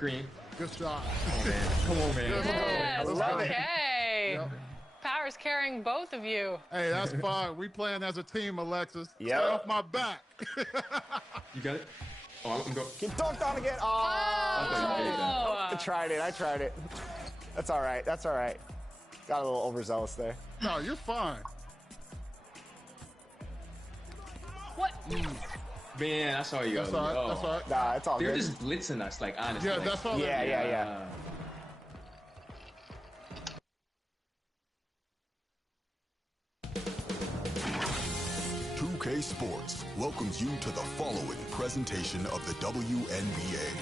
Green. Good shot. Come on, man. Come on, man. Yes, Love it. okay. Yep. Power's carrying both of you. Hey, that's fine. We playing as a team, Alexis. Yep. Stay off my back. You got it? Oh, I'm going. Get dunked on again. Oh, I tried it. I tried it. That's all right. That's all right. Got a little overzealous there. No, you're fine. What? Man, I saw you. That's all right. That's all right. Nah, it's all They're good. just blitzing us, like, honestly. Yeah, like, that's all. Yeah. 2K Sports welcomes you to the following presentation of the WNBA.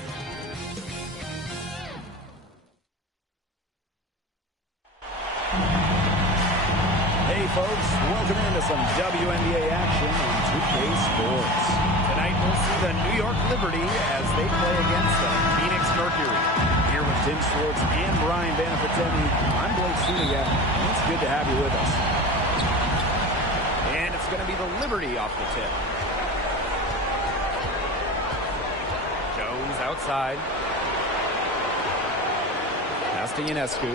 Hey folks, welcome into some WNBA action on 2K Sports. Tonight we'll see the New York Liberty as they play against the Phoenix Mercury. Here with Tim Schwartz and Brian Banafitemi, I'm Blake Suniga, and it's good to have you with us. And it's going to be the Liberty off the tip. Jones outside. Pass to Ionescu.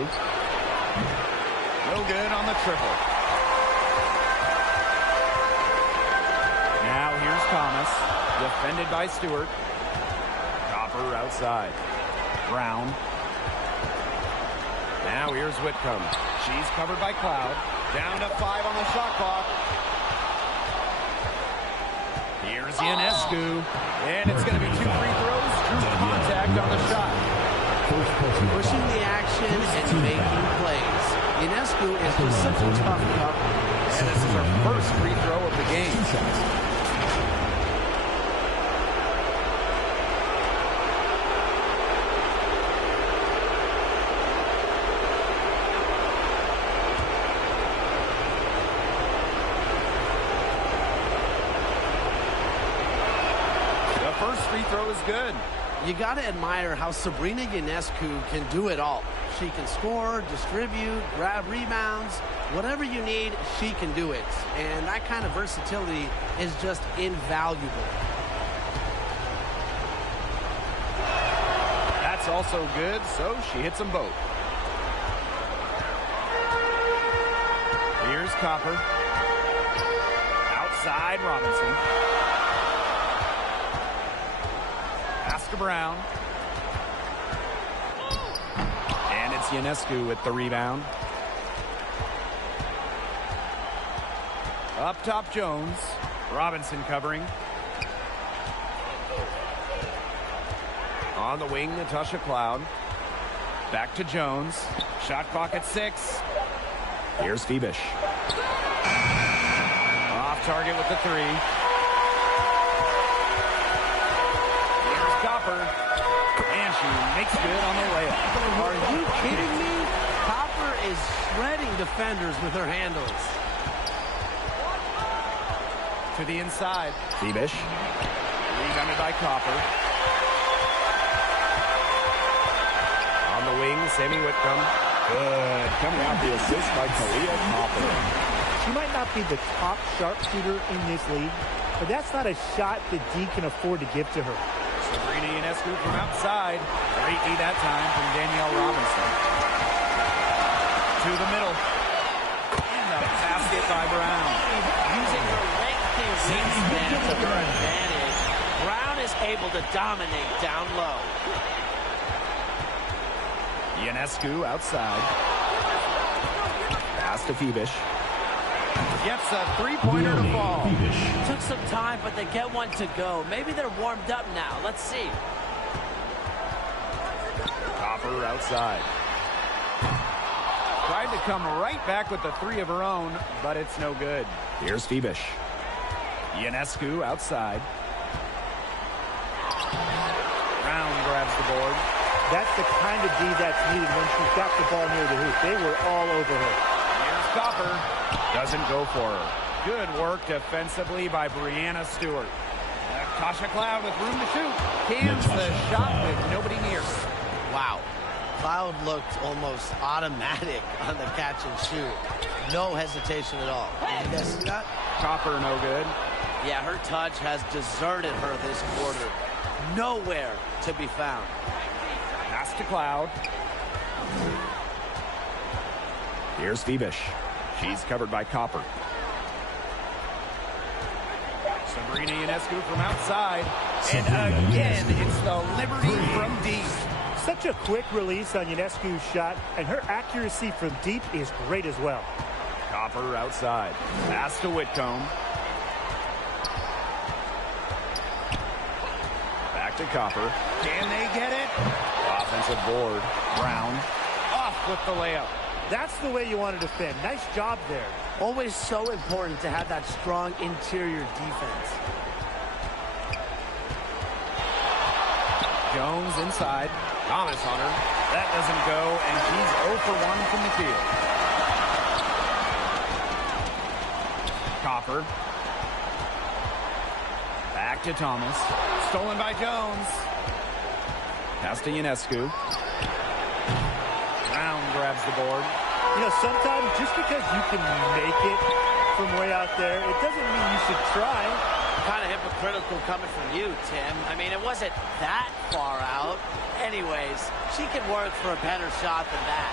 No good on the triple. Now here's Thomas, defended by Stewart. Copper outside. Brown. Now here's Whitcomb. She's covered by Cloud. Down to 5 on the shot clock. Here's Ionescu. And it's going to be 2 free throws. True contact on the shot. Pushing the action and making plays. Ionescu is just such a tough cup. And this is her first free throw of the game. The first free throw is good. You got to admire how Sabrina Ionescu can do it all. She can score, distribute, grab rebounds. Whatever you need, she can do it. And that kind of versatility is just invaluable. That's also good, so she hits them both. Here's Copper. Outside Robinson. Pass to Brown. And it's Ionescu with the rebound. Up top Jones. Robinson covering. On the wing, Natasha Cloud. Back to Jones. Shot clock at 6. Here's Phoebish. Off target with the 3. Here's Copper. And she makes good on the layup. Are you kidding me? Copper is shredding defenders with her handles. To the inside. Phoebish. Rebounded by Copper. On the wing, Sammy Whitcomb. Good. Coming out the assist by Kalia Copper. She might not be the top sharpshooter in this league, but that's not a shot that D can afford to give to her. Sabrina Ionescu from outside. Great D that time from Danielle Robinson. To the middle. And the basket by Brown. Using her length and wingspan to her advantage, Brown is able to dominate down low. Ionescu outside. Pass to Phoebish. Gets a three-pointer to fall. Took some time, but they get one to go. Maybe they're warmed up now. Let's see. Copper outside. Tried to come right back with the 3 of her own, but it's no good. Here's Phoebish. Ionescu outside. Brown grabs the board. That's the kind of D that's needed when she's got the ball near the hoop. They were all over her. Here's Copper. Doesn't go for her. Good work defensively by Brianna Stewart. Natasha Cloud with room to shoot. Cans the shot with nobody near. Wow. Cloud looked almost automatic on the catch and shoot. No hesitation at all. Yes, Scott? Copper no good. Yeah, her touch has deserted her this quarter. Nowhere to be found. Pass to Cloud. Here's Phoebish. She's covered by Copper. Sabrina Ionescu from outside. And again, it's the Liberty from deep. Such a quick release on Ionescu's shot, and her accuracy from deep is great as well. Copper outside. Pass to Whitcomb. Back to Copper. Can they get it? Offensive board. Brown off with the layup. That's the way you want to defend. Nice job there. Always so important to have that strong interior defense. Jones inside. Thomas on her. That doesn't go, and she's 0 for 1 from the field. Copper. Back to Thomas. Stolen by Jones. Pass to Ionescu. Brown grabs the board. You know, sometimes just because you can make it from way out there, it doesn't mean you should try. Kind of hypocritical coming from you, Tim. I mean, it wasn't that far out. Anyways, she can work for a better shot than that.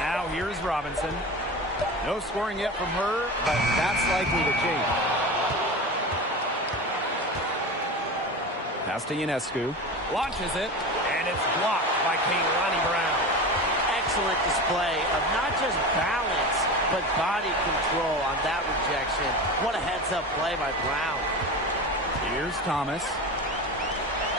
Now here's Robinson. No scoring yet from her, but that's likely to change. Pass to Ionescu. Launches it, and it's blocked by Kaylani Brown. Excellent display of not just balance, but body control on that rejection. What a heads-up play by Brown. Here's Thomas.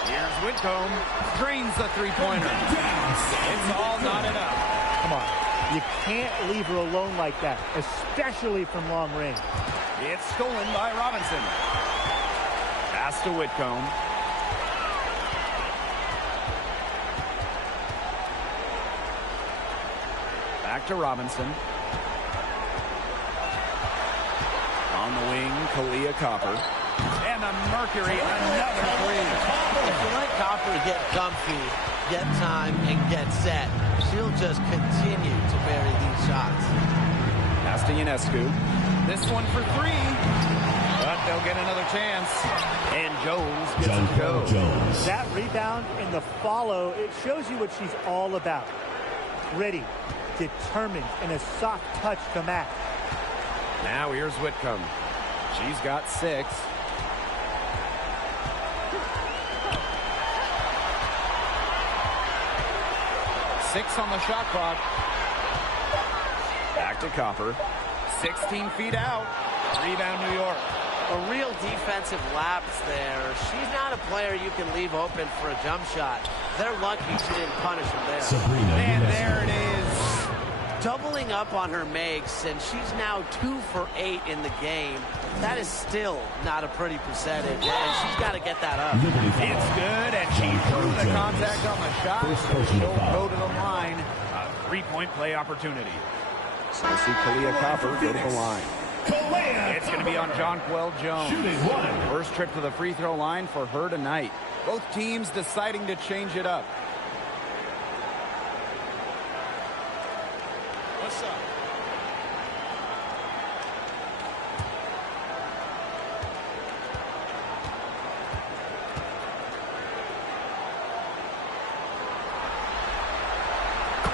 Here's Whitcomb. Drains the three-pointer. It's all not enough. Come on. You can't leave her alone like that, especially from long range. It's stolen by Robinson. Pass to Whitcomb. Back to Robinson. On the wing, Kalia Copper. And the Mercury, another three. If you let Copper get comfy, get time, and get set, she'll just continue to bury these shots. Pass to Ionescu. This one for three. But they'll get another chance. And Jones gets it to go. That rebound and the follow, it shows you what she's all about. Ready, determined, and a soft touch to match. Now here's Whitcomb. She's got 6. Six on the shot clock. Back to Copper. 16 feet out. Rebound New York. A real defensive lapse there. She's not a player you can leave open for a jump shot. They're lucky she didn't punish him there. And there it is. Doubling up on her makes, and she's now 2 for 8 in the game. That is still not a pretty percentage, and she's got to get that up. It's good, and she threw the contact on the shot, so she'll go to the line. A 3-point play opportunity. So we'll see Kalia Copper go to the line. It's going to be on Jonquel Jones. First trip to the free throw line for her tonight. Both teams deciding to change it up. What's up?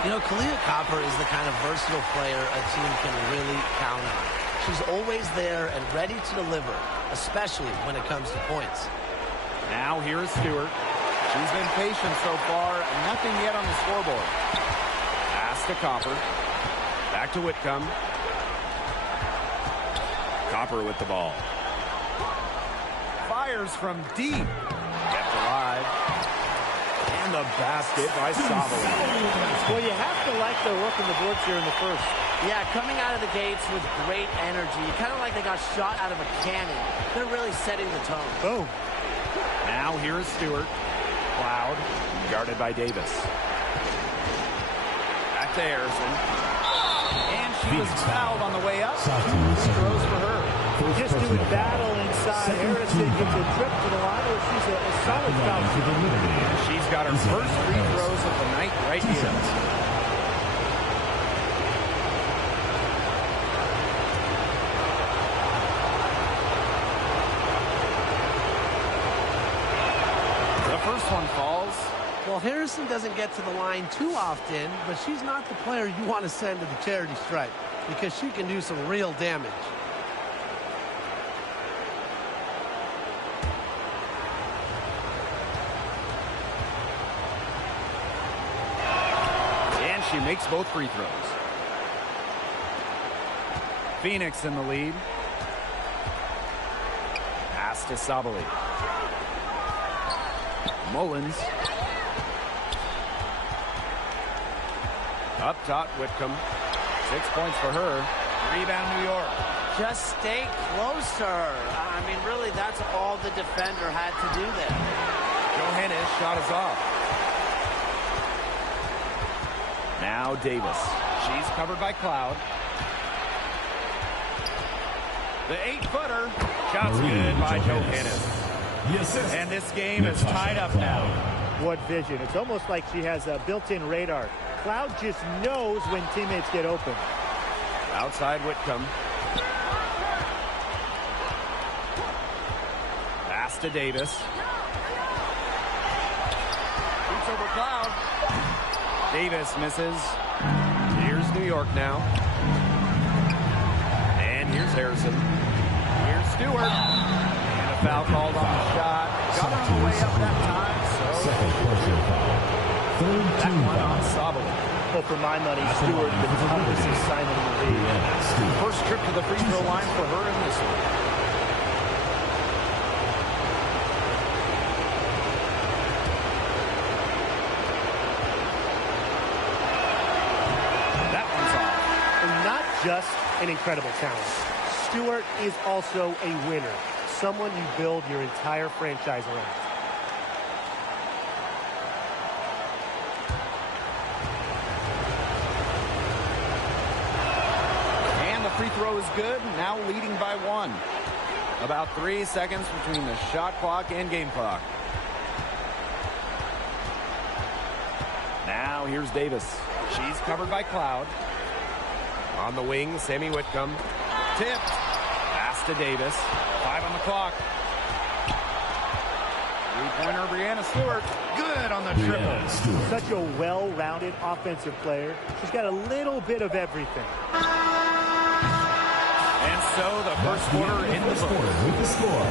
You know, Kalia Copper is the kind of versatile player a team can really count on. She's always there and ready to deliver, especially when it comes to points. Now here's Stewart. She's been patient so far, nothing yet on the scoreboard. Pass to Copper. Back to Whitcomb. Copper with the ball. Fires from deep. Kept alive. And the basket by Savali. Well, you have to like their work on the boards here in the first. Yeah, coming out of the gates with great energy, kind of like they got shot out of a cannon. They're really setting the tone. Boom. Now here's Stewart. Cloud, guarded by Davis. Back to Harrison. And she was fouled on the way up. Free throws for her. Just doing battle inside. Harrison gets a trip to the line, or she's a solid foul. She's got her first free throws of the night right here. The first one falls. Well, Harrison doesn't get to the line too often, but she's not the player you want to send to the charity stripe because she can do some real damage. And she makes both free throws. Phoenix in the lead. Pass to Sabali. Mullins. Up top, Whitcomb. 6 points for her. Rebound, New York. Just stay closer. I mean, really, that's all the defender had to do there. Johannes shot is off. Now Davis. She's covered by Cloud. The 8-footer. Shot's good by Johannes. And this game is tied up now. What vision. It's almost like she has a built-in radar. Cloud just knows when teammates get open. Outside Whitcomb. Pass to Davis. Shoots over Cloud. Davis misses. Here's New York now. And here's Harrison. Here's Stewart. And a foul called on the shot. Got her on the way up that time. So that one on Sabali. Well, for my money, Stewart, the toughest assignment in the league. First trip to the free throw line for her in this one. That one's off. And not just an incredible talent. Stewart is also a winner. Someone you build your entire franchise around. Free throw is good, now leading by 1. About 3 seconds between the shot clock and game clock. Now here's Davis. She's covered by Cloud. On the wing, Sammy Whitcomb. Tipped. Pass to Davis. 5 on the clock. Three-pointer, Brianna Stewart. Good on the triple. Such a well-rounded offensive player. She's got a little bit of everything. And so the first quarter in the books.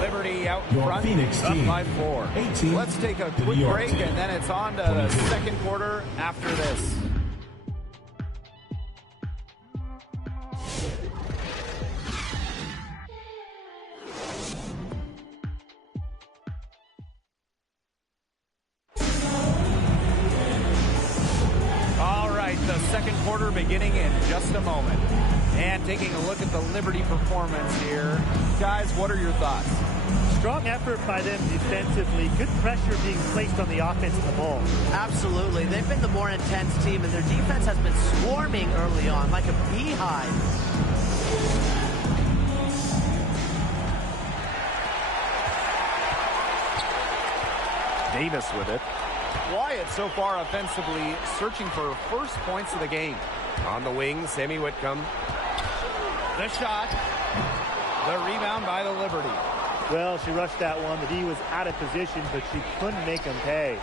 Liberty out in front, Phoenix up team. by 4. Let's take a quick break, and then it's on to the second quarter after this. All right, the second quarter beginning in just a moment. And taking a look at the Liberty performance here. Guys, what are your thoughts? Strong effort by them defensively. Good pressure being placed on the offense of the ball. Absolutely. They've been the more intense team, and their defense has been swarming early on like a beehive. Davis with it. Wyatt so far offensively searching for first points of the game. On the wing, Sammy Whitcomb. The shot. The rebound by the Liberty. Well, she rushed that one. The D was out of position, but she couldn't make them pay.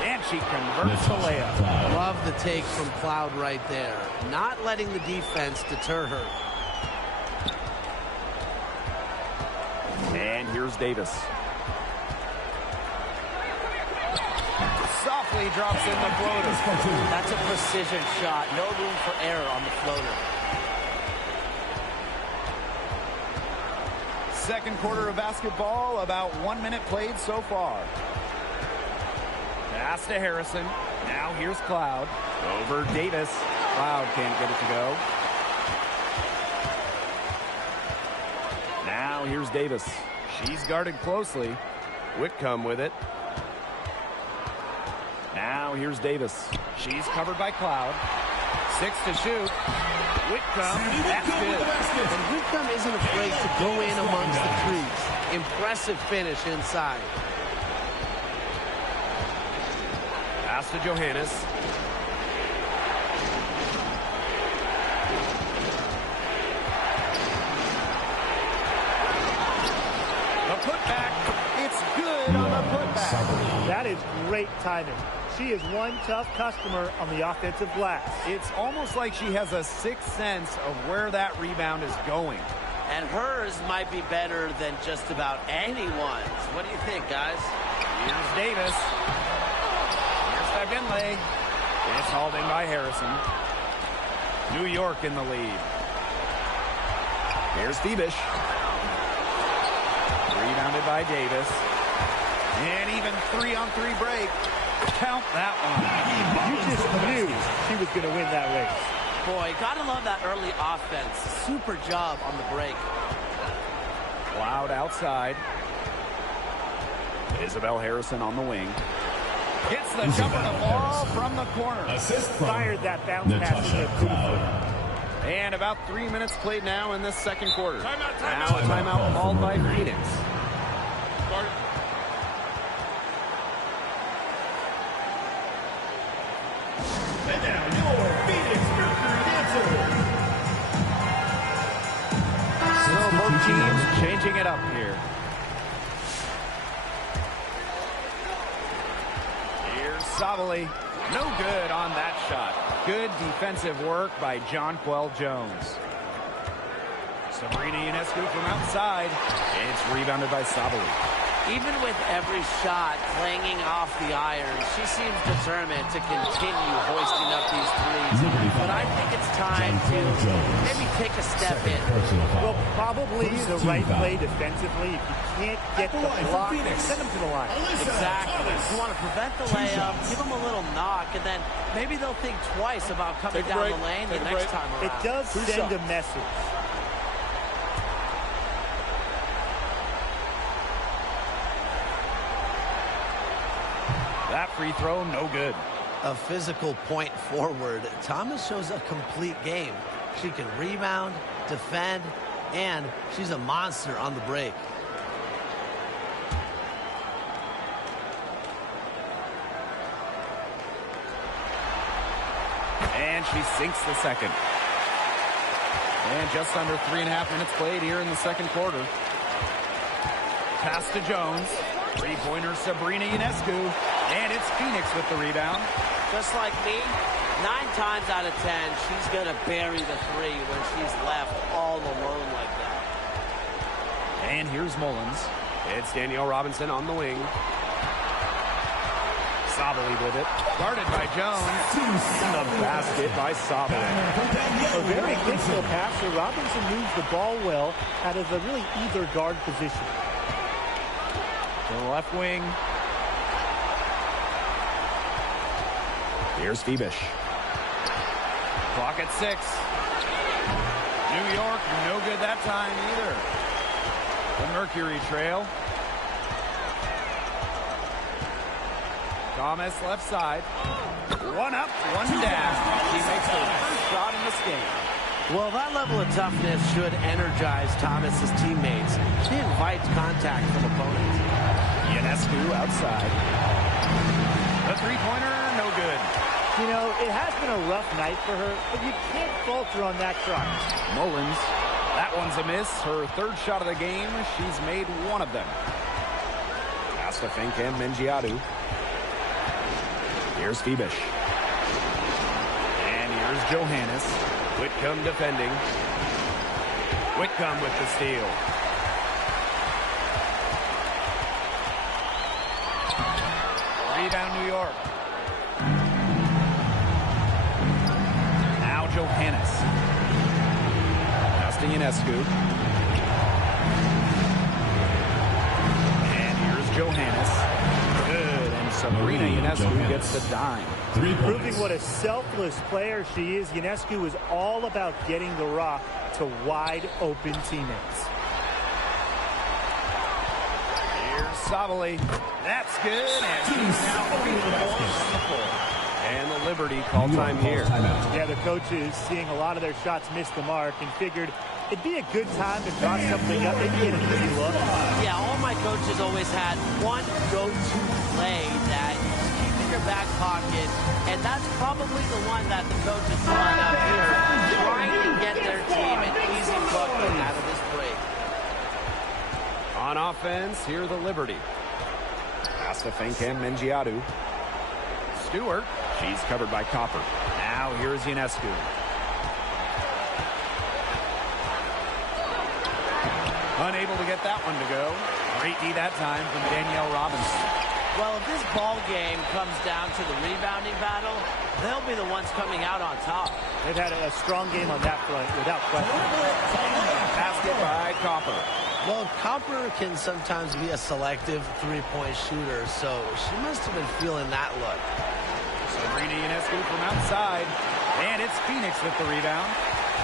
And she converts the layup. Love the take from Cloud right there. Not letting the defense deter her. And here's Davis. Softly drops in the floater. That's a precision shot. No room for error on the floater. Second quarter of basketball, about 1 minute played so far. Pass to Harrison. Now here's Cloud. Over Davis. Cloud can't get it to go. Now here's Davis. She's guarded closely. Whitcomb with it. Now here's Davis. She's covered by Cloud. 6 to shoot. Whitcomb, that's good. And Whitcomb isn't afraid to go in amongst the trees. Impressive finish inside. Pass to Johannes. The putback, it's good on the putback. That is great timing. She is one tough customer on the offensive glass. It's almost like she has a sixth sense of where that rebound is going. And hers might be better than just about anyone's. What do you think, guys? Here's Davis. Here's Wnba. It's hauled in by Harrison. New York in the lead. Here's Fibish. Rebounded by Davis. And even 3-on-3 break. Count that one. You just knew she was going to win that race. Boy, gotta love that early offense. Super job on the break. Cloud outside. Isabel Harrison on the wing. Hits the jumper to fall from the corner. Fired that bounce pass in there. And about 3 minutes played now in this second quarter. Now a timeout called by Phoenix. And now your Phoenix Mercury dancers. So both teams changing it up here. Here's Savali. No good on that shot. Good defensive work by Jonquel Jones. Sabrina Ionescu from outside. It's rebounded by Savali. Even with every shot clanging off the iron, she seems determined to continue hoisting up these threes. But I think it's time to maybe take a step in. Well, probably the right play defensively. If you can't get the block, send them to the line. Exactly. You want to prevent the layup, give them a little knock, and then maybe they'll think twice about coming down the lane the next time around. It does send a message. That free throw, no good. A physical point forward. Thomas shows a complete game. She can rebound, defend, and she's a monster on the break. And she sinks the second. And just under 3.5 minutes played here in the second quarter. Pass to Jones. Three-pointer Sabrina Ionescu. And it's Phoenix with the rebound. Just like me, 9 times out of 10, she's going to bury the three when she's left all alone like that. And here's Mullins. It's Danielle Robinson on the wing. Sabali with it. Guarded by Jones. And the basket by Sabali. A very physical passer. Robinson moves the ball well out of a really either guard position. To the left wing. Here's Fibish. Clock at 6. New York, no good that time either. The Mercury trail. Thomas left side. One up, one down. She makes her first shot in this game. Well, that level of toughness should energize Thomas's teammates. She invites contact from opponents. Ionescu outside. The three-pointer, no good. You know, it has been a rough night for her, but you can't falter on that try. Mullins, that one's a miss. Her third shot of the game. She's made one of them. Pass to Finkham Mengiadu. Here's Fibish. And here's Johannes. Whitcomb defending. Whitcomb with the steal. Rebound New York. Now Johannes. Pass to Ionescu. And here's Johannes. Good. And Sabrina Ionescu gets the dime. Proving what a selfless player she is, Ionescu is all about getting the rock to wide open teammates. Here's Savali. That's good. And she's now 3 points on the floor. And the Liberty call time here. Yeah, the coaches seeing a lot of their shots miss the mark and figured it'd be a good time to draw something up, maybe get an easy look. Yeah, all my coaches always had one go-to play that you keep in your back pocket, and that's probably the one that the coaches run up here, trying to get their team an easy bucket out of this break. On offense, here the Liberty. Pass Past the fake and Mengiadu. Stewart. She's covered by Copper. Now here's Ionescu. Unable to get that one to go. Great D that time from Danielle Robinson. Well, if this ball game comes down to the rebounding battle, they'll be the ones coming out on top. They've had a strong game on that front, without question. Basket by Copper. Well, Copper can sometimes be a selective three-point shooter, so she must have been feeling that look. Sabrina Ionescu from outside. And it's Phoenix with the rebound.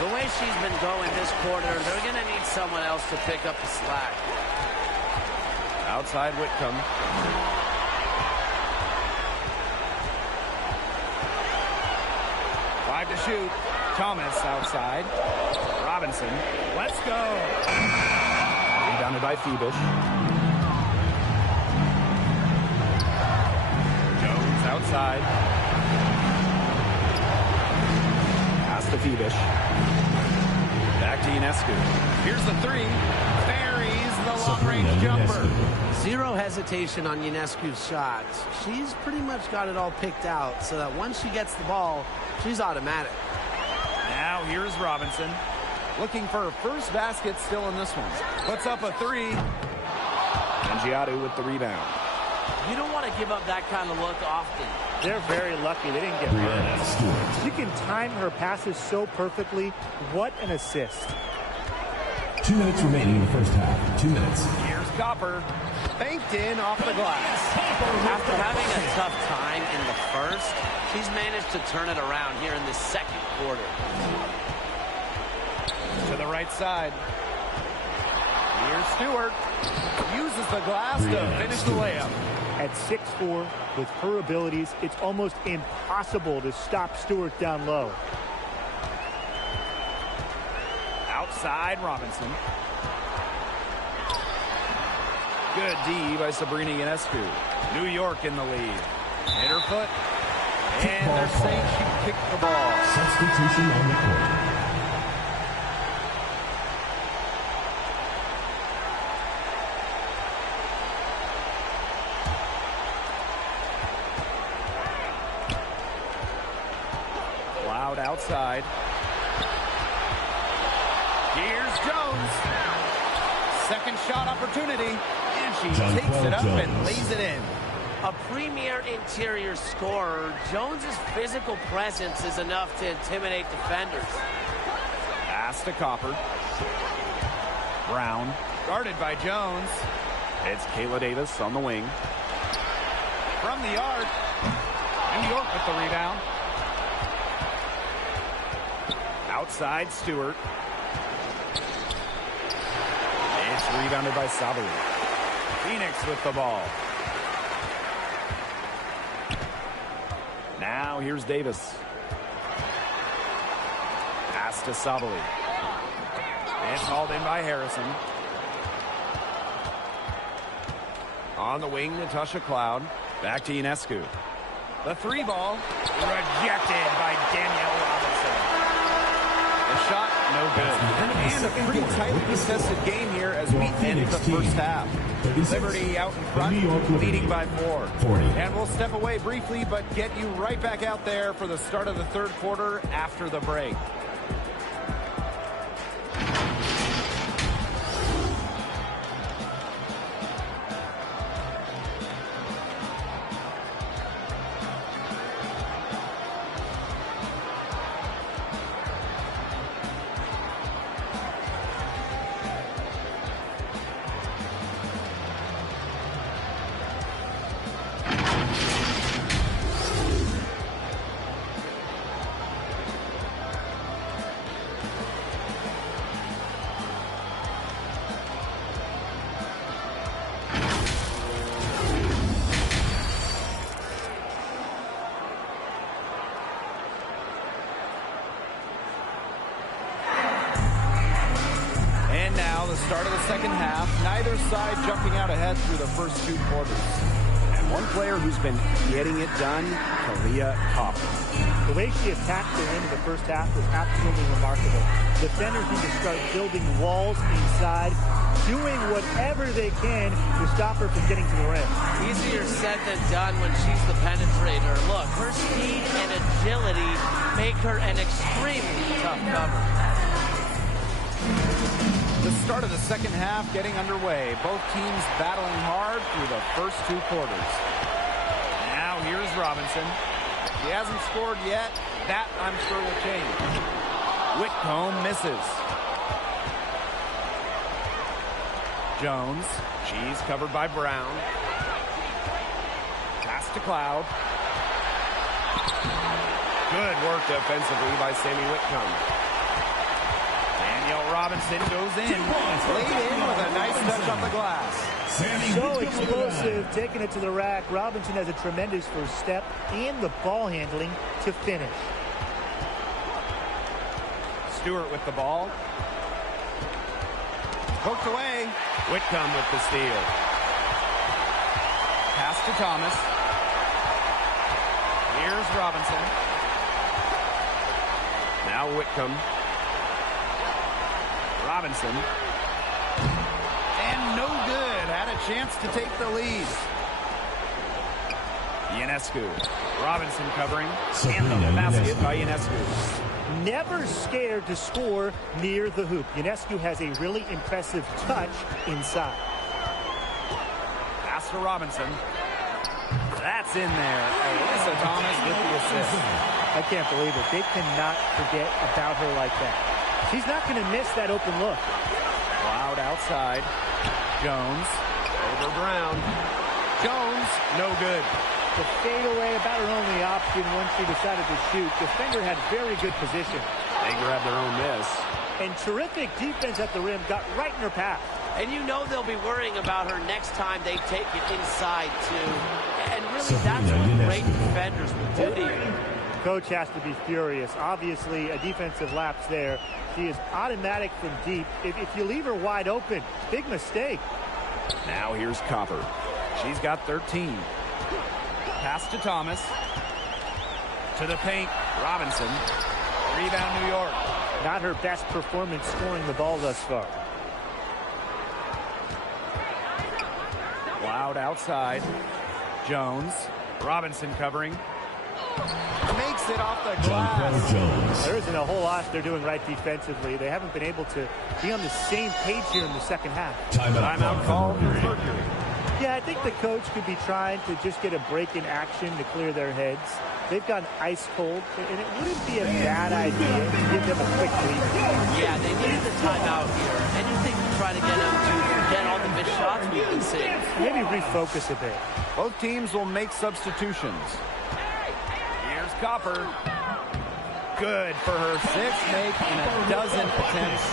The way she's been going this quarter, they're going to need someone else to pick up the slack. Outside Whitcomb. Five to shoot. Thomas outside. Robinson. Let's go. Rebounded by Phoebish. Jones outside. Pass to Phoebish. Back to Ionescu. Here's the three. Buries the long-range jumper. Zero hesitation on Ionescu's shots. She's pretty much got it all picked out so that once she gets the ball, she's automatic. Now here's Robinson. Looking for her first basket still in this one. Puts up a three. Mengiadu with the rebound. You don't want to give up that kind of look often. They're very lucky. They didn't get burned. You can time her passes so perfectly. What an assist. 2 minutes remaining in the first half. 2 minutes. Here's Copper. Banked in off the glass. After having a tough time in the first, she's managed to turn it around here in the second quarter. To the right side. Here's Stewart. Uses the glass to finish the layup. At 6'4", with her abilities, it's almost impossible to stop Stewart down low. Outside Robinson. Good D by Sabrina Ionescu. New York in the lead. Hit her foot. And they're saying she kicked the ball. Substitution on the court. Loud outside. Here's Jones. Second shot opportunity. And she takes it up and lays it in. A premier interior scorer, Jones's physical presence is enough to intimidate defenders. Pass to Copper. Brown. Guarded by Jones. It's Kayla Davis on the wing. From the arc. New York with the rebound. Outside Stewart. It's rebounded by Sabali. Phoenix with the ball. Now here's Davis. Pass to Sabali. And called in by Harrison. On the wing, Natasha Cloud. Back to Ionescu. The three ball rejected by Danielle Robinson. The shot, no good. And a pretty tightly contested game here as we end the first half. Liberty out in front, leading by 4. And we'll step away briefly, but get you right back out there for the start of the third quarter after the break. Start of the second half, neither side jumping out ahead through the first 2 quarters. And one player who's been getting it done, Kalia Copper. The way she attacked the end of the first half was absolutely remarkable. Defenders need to start building walls inside. doing whatever they can to stop her from getting to the rim. Easier said than done when she's the penetrator. Look, her speed and agility make her an extremely tough cover. The start of the second half getting underway. Both teams battling hard through the first 2 quarters. Now here's Robinson. He hasn't scored yet. That, I'm sure, will change. Whitcomb misses. Jones. She's covered by Brown. Pass to Cloud. Good work defensively by Sammy Whitcomb. Danielle Robinson goes in. Laid in with a nice touch off the glass. So explosive, taking it to the rack. Robinson has a tremendous first step and the ball handling to finish. Stewart with the ball. Poked away. Whitcomb with the steal. Pass to Thomas. Here's Robinson. Now Whitcomb. Robinson. And no good. Had a chance to take the lead. Ionescu. Robinson covering. And the basket by Ionescu. Never scared to score near the hoop. Ionescu has a really impressive touch inside. Pass to Robinson. That's in there. Alyssa Thomas with the assist. I can't believe it. They cannot forget about her like that. She's not going to miss that open look. Cloud outside. Jones. Over Brown. Jones. No good. The fadeaway, about her only option once she decided to shoot. Defender had very good position. They grabbed their own miss. And terrific defense at the rim. Got right in her path. And you know they'll be worrying about her next time they take it inside, too. And really, that's what great defenders will do to you. Coach has to be furious. Obviously, a defensive lapse there. She is automatic from deep. If you leave her wide open, big mistake. Now here's Copper. She's got 13. Pass to Thomas. To the paint. Robinson. Rebound New York. Not her best performance scoring the ball thus far. Cloud outside. Jones. Robinson covering. Makes it off the glass. There isn't a whole lot they're doing right defensively. They haven't been able to be on the same page here in the second half. Timeout call for Mercury. Yeah, I think the coach could be trying to just get a break in action to clear their heads. They've gotten ice cold, and it wouldn't be a bad idea to give them a quick lead. Yeah, they needed the timeout here. Anything to try to get them to forget all the missed shots we've been seeing. Maybe refocus a bit. Both teams will make substitutions. Here's Copper. Good for her sixth make in a dozen attempts,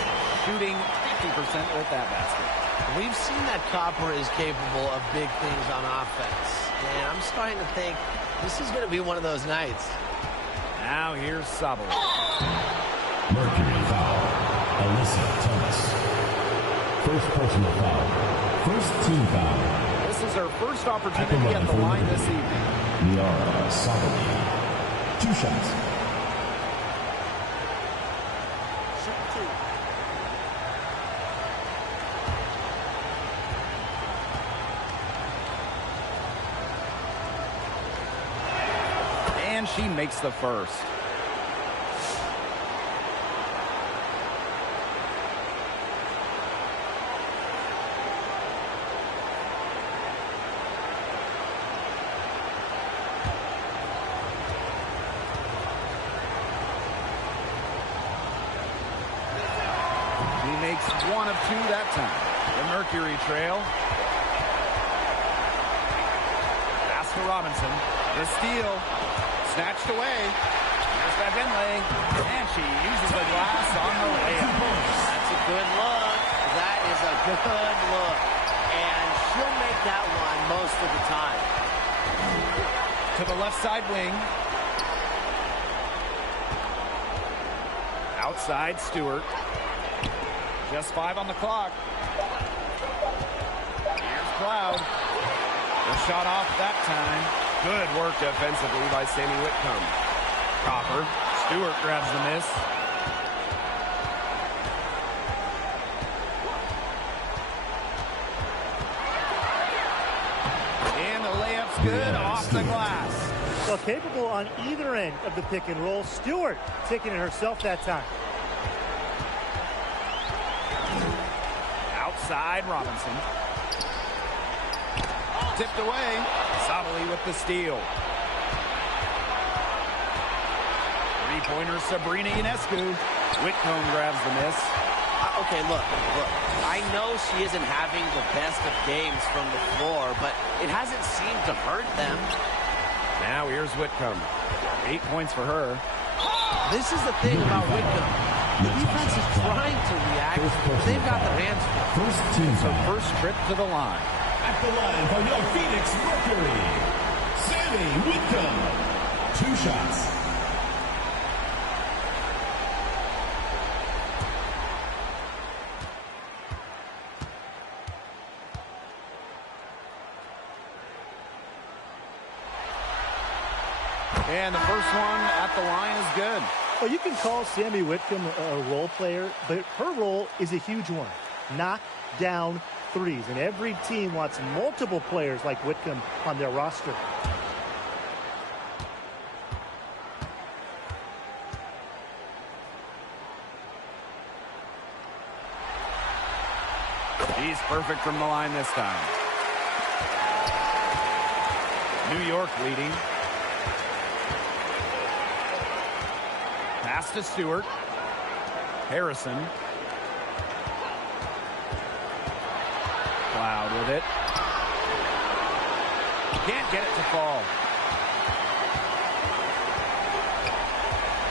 shooting 50% with that basket. We've seen that Copper is capable of big things on offense. And I'm starting to think this is going to be one of those nights. Now here's Sabo. Mercury foul. Alyssa Thomas. First personal foul. First team foul. This is her first opportunity at the line this evening. Niara Sabo. 2 shots. And she makes the first. She makes 1 of 2 that time. The Mercury trail. Pass to Robinson. The steal. Snatched away. Here's Wnba. And she uses the glass on the layup. That's a good look. That is a good look. And she'll make that one most of the time. To the left side wing. Outside Stewart. Just 5 on the clock. Here's Cloud. The shot off that time. Good work defensively by Sammy Whitcomb. Copper. Stewart grabs the miss. good off the glass. Well, capable on either end of the pick and roll. Stewart taking it herself that time. Outside Robinson. Tipped away. Sabali with the steal. Three-pointer Sabrina Ionescu. Whitcomb grabs the miss. Okay, look. I know she isn't having the best of games from the floor, but it hasn't seemed to hurt them. Now here's Whitcomb. 8 points for her. This is the thing about Whitcomb. The defense is trying to react, but they've got their hands full. First team So first trip to the line. at the line for your Phoenix Mercury, Sammy Whitcomb. 2 shots. And the first one at the line is good. Well, you can call Sammy Whitcomb a role player, but her role is a huge one. Knock down threes, and every team wants multiple players like Whitcomb on their roster. He's perfect from the line this time. New York leading. Pass to Stewart. Harrison. Cloud with it. Can't get it to fall.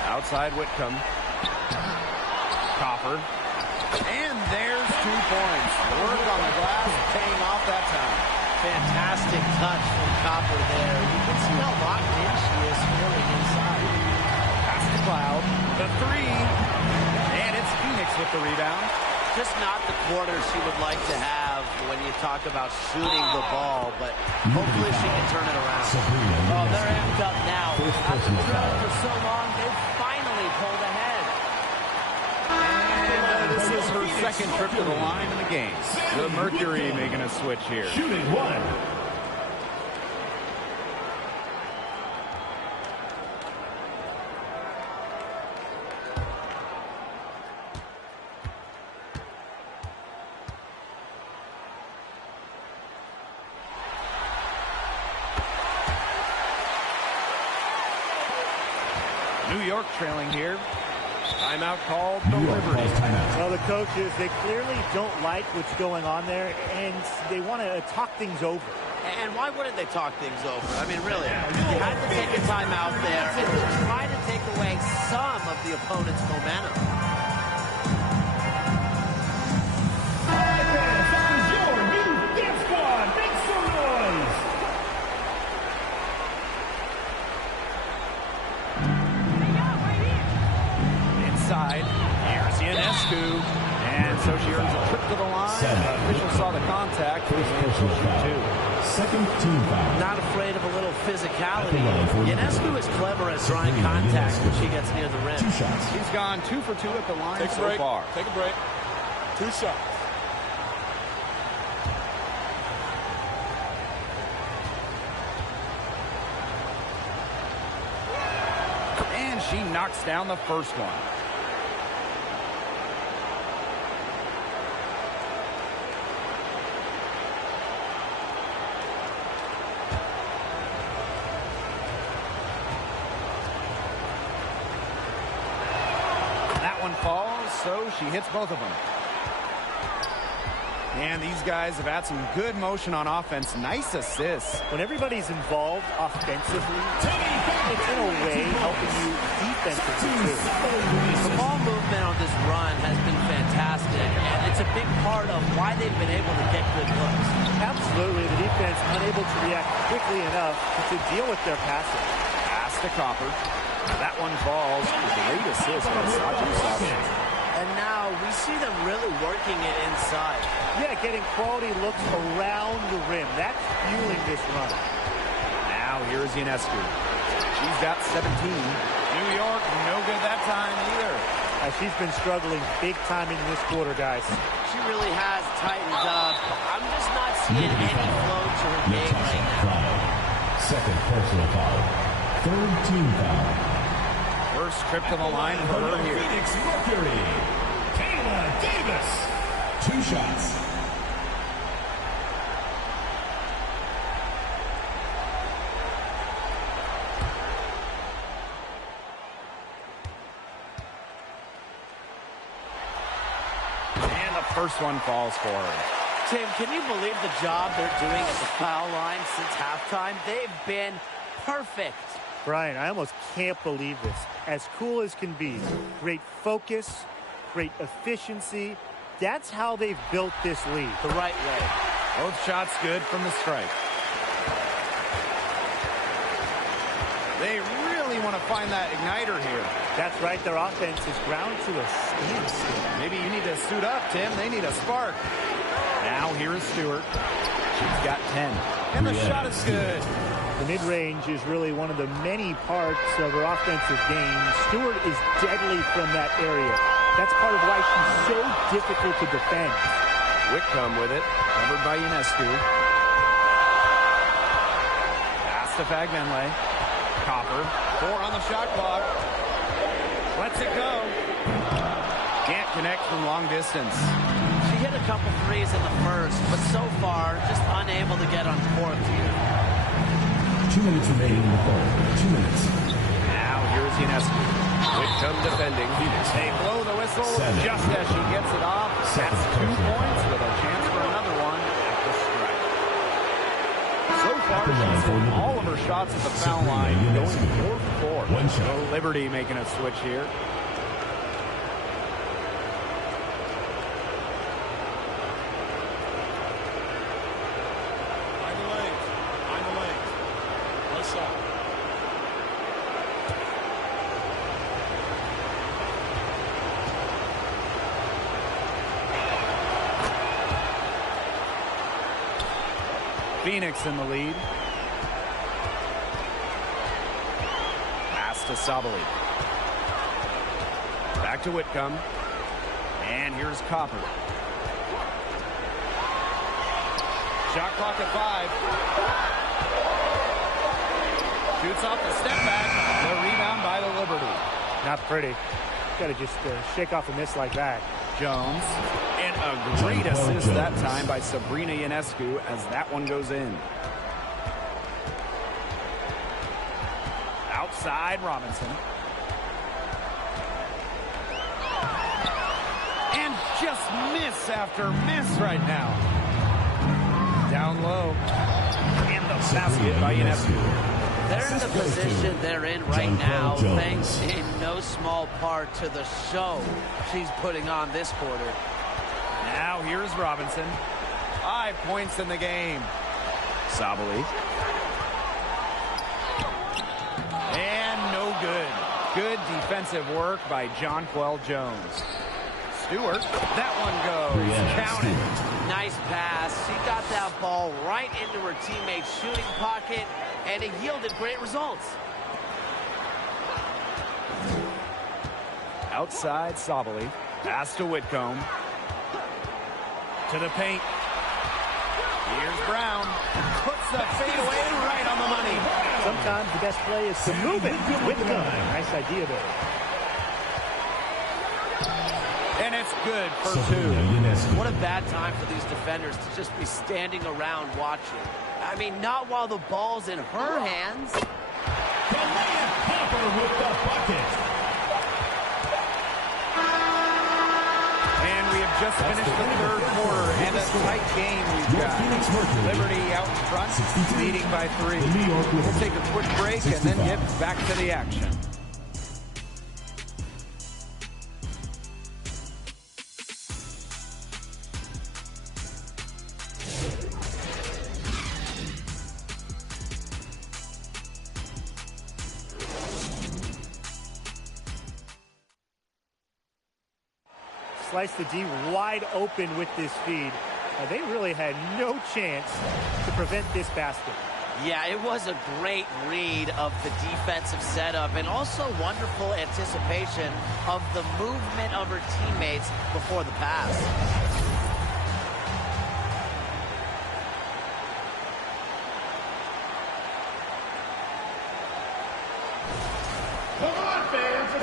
Outside Whitcomb. Copper. And there's 2 points. Work on the glass paying off that time. Fantastic touch from Copper there. You can see how locked in she is scoring inside. Pass to Cloud. The 3. And it's Phoenix with the rebound. Just not the quarter she would like to have when you talk about shooting the ball, but hopefully she can turn it around. Oh, they're amped up now. After trailing for so long, they've finally pulled ahead. And this is her second trip to the line in the game. The Mercury making a switch here. Shooting 1. New York trailing here. Timeout called the Liberty. Well, the coaches, they clearly don't like what's going on there, and they want to talk things over. And why wouldn't they talk things over? I mean, really, you had to take a timeout there and to try to take away some of the opponent's momentum. All right, fans, that is your new dance squad. Make some noise. Inside, here's Ionescu. And so she earns a trip to the line. Officials saw the contact. Second team foul. Not afraid of a little physicality. Ionescu is clever at drawing contact when she gets near the rim. 2 shots. He's gone 2 for 2 at the line so far. Take a break. 2 shots. And she knocks down the first one. That one falls, so she hits both of them. And these guys have had some good motion on offense. Nice assists. When everybody's involved offensively, it's in a way helping you defensively too. The ball movement on this run has been fantastic, and it's a big part of why they've been able to get good looks. Absolutely, the defense unable to react quickly enough to deal with their passing. Pass to Copper. That one falls. Great assist by Saji. And now we see them really working it inside. Yeah, getting quality looks around the rim. That's fueling this run. Now here's Ionescu. She's got 17. New York, no good that time either. She's been struggling big time in this quarter, guys. She really has tightened up. I'm just not seeing any flow to her game right now. Second personal foul. Third team foul. First trip to the line for her here. Phoenix Mercury, Kayla Davis. 2 shots. And the first one falls for her. Tim, can you believe the job they're doing at the foul line since halftime? They've been perfect. Brian, I almost can't believe this. As cool as can be. Great focus, great efficiency. That's how they've built this lead. The right way. Both shots good from the strike. They really want to find that igniter here. That's right. Their offense is ground to a standstill. Maybe you need to suit up, Tim. They need a spark. Now here is Stewart. She's got 10. And the shot is good. The mid-range is really one of the many parts of her offensive game. Stewart is deadly from that area. That's part of why she's so difficult to defend. Whitcomb with it. Covered by Ionescu. Pass to Fagmenle. Copper. 4 on the shot clock. Lets it go. Can't connect from long distance. She hit a couple threes in the first, but so far, just unable to get on fourth here. 2 minutes remaining in the third. 2 minutes. Now here's Ionescu. Whitcomb defending. They blow the whistle just as she gets it off. That's 2 points with a chance for another one at the strike. So far, she's hit all of her shots at the foul line, going 4 for 4. So Liberty making a switch here. Phoenix in the lead. Pass to Sabali. Back to Whitcomb. And here's Copper. Shot clock at 5. Shoots off the step back. The rebound by the Liberty. Not pretty. Got to just shake off a miss like that. Jones. And a great assist that time by Sabrina Ionescu as that one goes in. Outside Robinson. And just miss after miss right now. Down low. And the basket by Ionescu. They're in the position they're in right now, thanks in no small part to the show she's putting on this quarter. Now here's Robinson. 5 points in the game. Sabali. And no good. Good defensive work by Jonquel Jones. Stewart. That one goes. Count it. Nice pass. She got that ball right into her teammate's shooting pocket, and it yielded great results. Outside Sabali. Pass to Whitcomb. To the paint. Here's Brown. Puts the fadeaway right on the money. Sometimes the best play is to move it. Whitcomb. Nice idea there. And it's good for 2. What a bad time for these defenders to just be standing around watching. I mean, not while the ball's in her hands. Kalea Copper with the bucket. And we have just finished the third quarter, and a tight game we've got. Liberty out in front, leading by 3. We'll take a quick break and then get back to the action. Slice the D wide open with this feed. They really had no chance to prevent this basket. Yeah, it was a great read of the defensive setup and also wonderful anticipation of the movement of her teammates before the pass.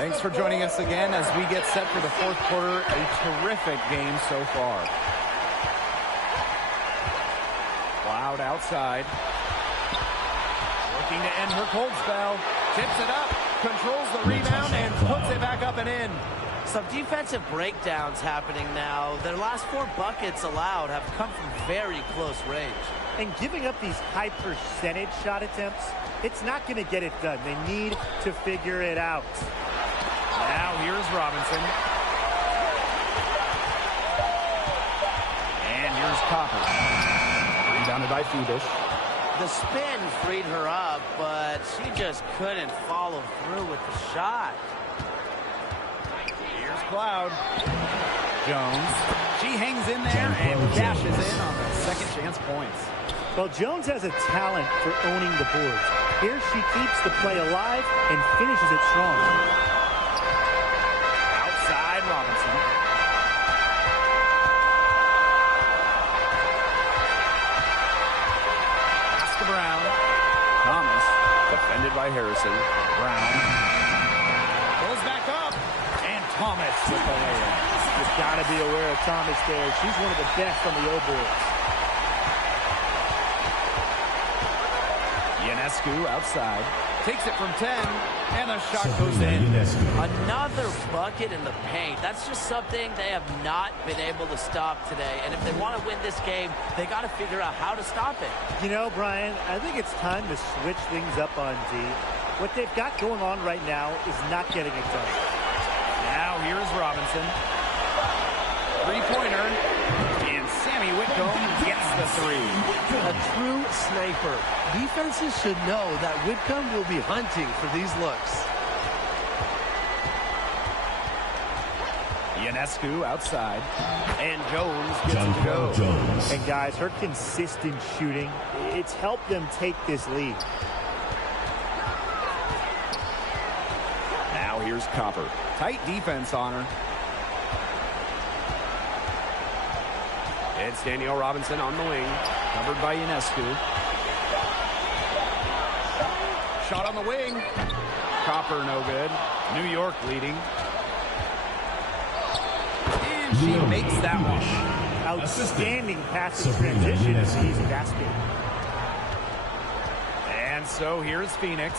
Thanks for joining us again as we get set for the fourth quarter. A terrific game so far. Cloud outside. Looking to end her cold spell. Tips it up. Controls the rebound and puts it back up and in. Some defensive breakdowns happening now. Their last 4 buckets allowed have come from very close range. And giving up these high percentage shot attempts, it's not going to get it done. They need to figure it out. Now here's Robinson. And here's Copper. Rebounded by Phoebus. The spin freed her up, but she just couldn't follow through with the shot. Here's Cloud. Jones. She hangs in there and cashes in on the second chance points. Well, Jones has a talent for owning the boards. Here she keeps the play alive and finishes it strong. Outside Robinson. Pass to Brown. Thomas. Defended by Harrison. Brown. Goes back up. And Thomas with the layup. You've got to be aware of Thomas there. She's one of the best on the O boards. Ionescu outside. Takes it from 10. And the shot goes in. Another bucket in the paint. That's just something they have not been able to stop today. And if they want to win this game, they got to figure out how to stop it. You know, Brian, I think it's time to switch things up on D. What they've got going on right now is not getting it done. Now here's Robinson. Three-pointer. And Sammy Whitcomb gets the 3. A true sniper. Defenses should know that Whitcomb will be hunting for these looks. Ionescu outside. And Jones gets it to go. And guys, her consistent shooting, it's helped them take this lead. Now here's Copper. Tight defense on her. It's Danielle Robinson on the wing. Covered by Ionescu. Shot on the wing. Copper no good. New York leading. And she makes that one. Outstanding passing transition. Easy basket. And so here's Phoenix.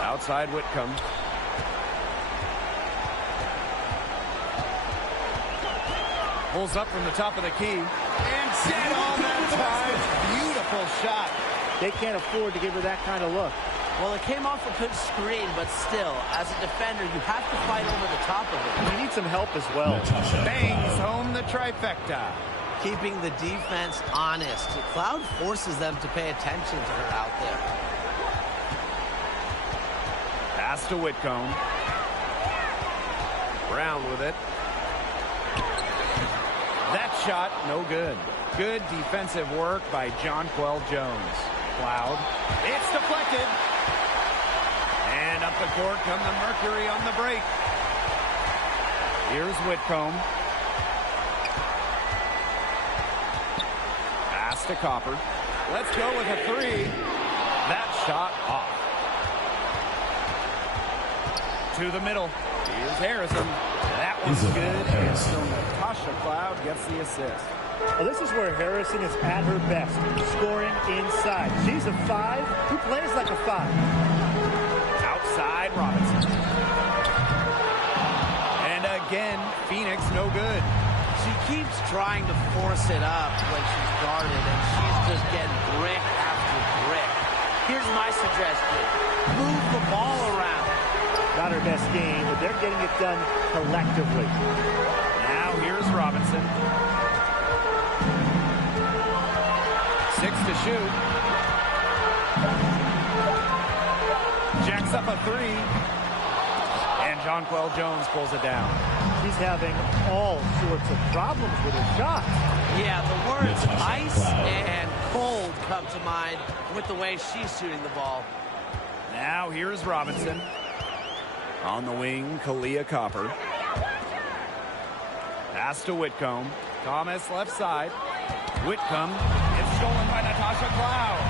Outside Whitcomb. Pulls up from the top of the key. And set on that time. Beautiful shot. They can't afford to give her that kind of look. Well, it came off a good screen, but still, as a defender, you have to fight over the top of it. You need some help as well. Bangs home the trifecta. Keeping the defense honest. Cloud forces them to pay attention to her out there. Pass to Whitcomb. Brown with it. That shot, no good. Good defensive work by Jonquel Jones. Cloud. It's deflected. And up the court come the Mercury on the break. Here's Whitcomb. Pass to Copper. Let's go with a 3. That shot off. To the middle. Here's Harrison. That one's good. And so Natasha Cloud gets the assist. Well, this is where Harrison is at her best, scoring inside. She's a 5 who plays like a 5. Outside Robinson. And again, Phoenix no good. She keeps trying to force it up when she's guarded, and she's just getting brick after brick. Here's my suggestion. Move the ball around. Not her best game, but they're getting it done collectively. Now here's Robinson. 6 to shoot. Jacks up a 3. And Jonquel Jones pulls it down. She's having all sorts of problems with her shot. Yeah, the words ice and cold come to mind with the way she's shooting the ball. Now here's Robinson. On the wing, Kalia Copper. Pass to Whitcomb. Thomas left side. Whitcomb gets stolen by Natasha Cloud.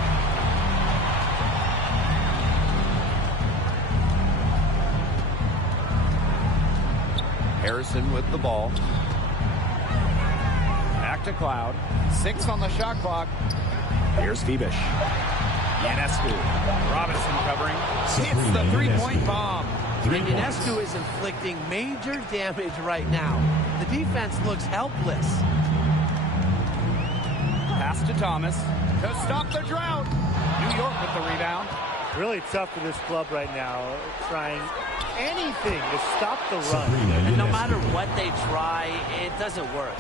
Harrison with the ball. Back to Cloud. 6 on the shot clock. Here's Phoebish. Ionescu. Robinson covering. Hits the three-point bomb. And Ionescu is inflicting major damage right now. The defense looks helpless. Pass to Thomas to stop the drought. New York with the rebound. Really tough for this club right now, trying anything to stop the run. And no matter what they try, it doesn't work.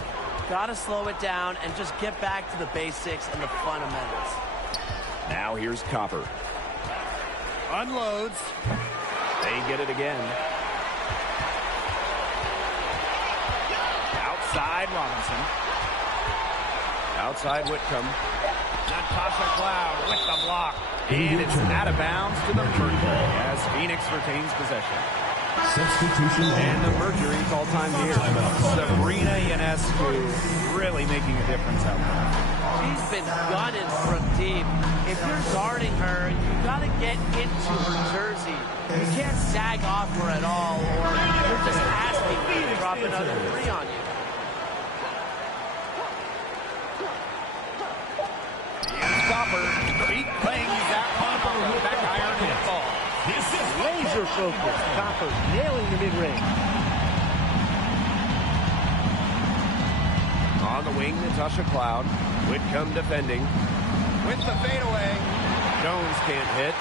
Gotta slow it down and just get back to the basics and the fundamentals. Now here's Copper. Unloads. They get it again. Outside Robinson. Outside Whitcomb. Natasha Cloud with the block. And it's out of bounds to the Mercury as Phoenix retains possession. Substitution. And the Mercury call time here. Sabrina Ionescu really making a difference out there. She's been gunning from deep. If you're guarding her, you got to get into her jersey. You can't sag off her at all, or you're just asking her to drop another 3 on you. Here's Copper. Feet clings that one on the back iron hit ball. Laser focus. Copper nailing the mid-range. On the wing, Natasha Cloud. Whitcomb defending. With the fadeaway. Jones can't hit.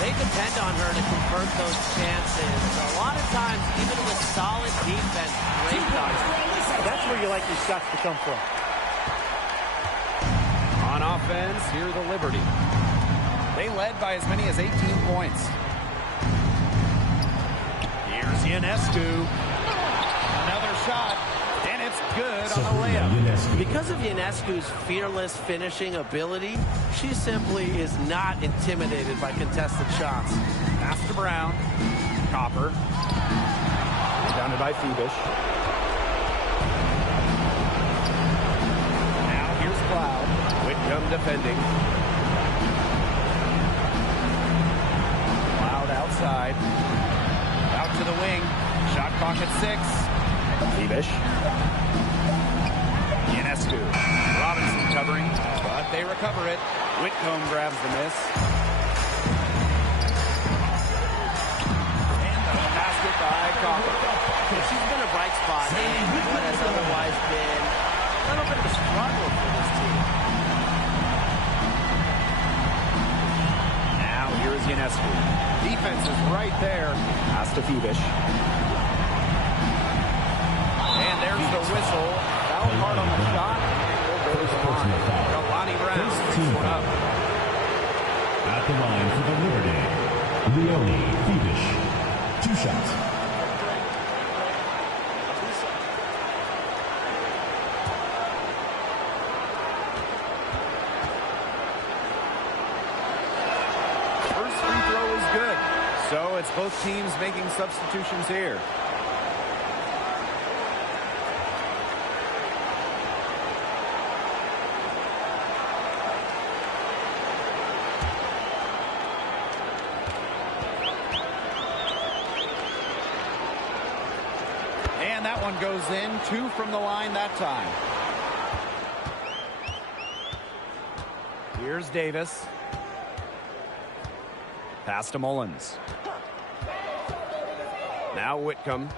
They depend on her to convert those chances. A lot of times, even with solid defense, great guys. That's where you like your shots to come from. On offense, here the Liberty. They led by as many as 18 points. Here's Ionescu. Another shot. And it's good on the layup. Because of Ionescu's fearless finishing ability, she simply is not intimidated by contested shots. Pass to Brown. Copper. Rebounded by Phoebish. Now here's Cloud. Whitcomb defending. Cloud outside. Out to the wing. Shot clock at 6. Phoebish. Ionescu. Robinson covering, but they recover it. Whitcomb grabs the miss. And the basket by Copper. She's been a bright spot in what has otherwise been a little bit of a struggle for this team. Now here is Ionescu. Defense is right there. Pass to Phoebish. And there's the whistle. Foul card on the shot. Kalani Brown picks one up. At the line for the Liberty, Leonie Phoebish. 2 shots. First free throw is good. So it's both teams making substitutions here. And that one goes in. 2 from the line that time. Here's Davis. Pass to Mullins. Now Whitcomb.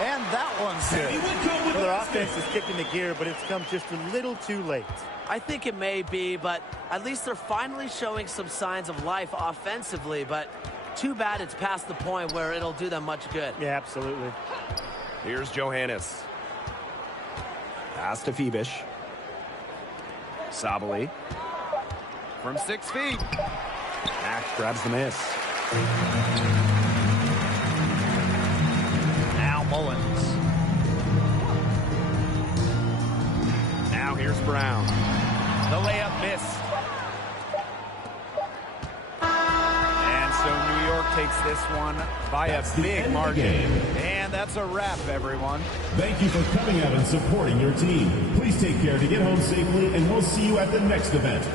And that one's good. Well, their offense is kicking the gear, but it's come just a little too late. I think it may be, but at least they're finally showing some signs of life offensively, but too bad it's past the point where it'll do them much good. Yeah, absolutely. Here's Johannes. Pass to Phoebish. Sabali. From 6 feet. Nash grabs the miss. Now Mullins. Now here's Brown. The layup missed. And so New York takes this one by a big margin. And that's a wrap, everyone. Thank you for coming out and supporting your team. Please take care to get home safely, and we'll see you at the next event.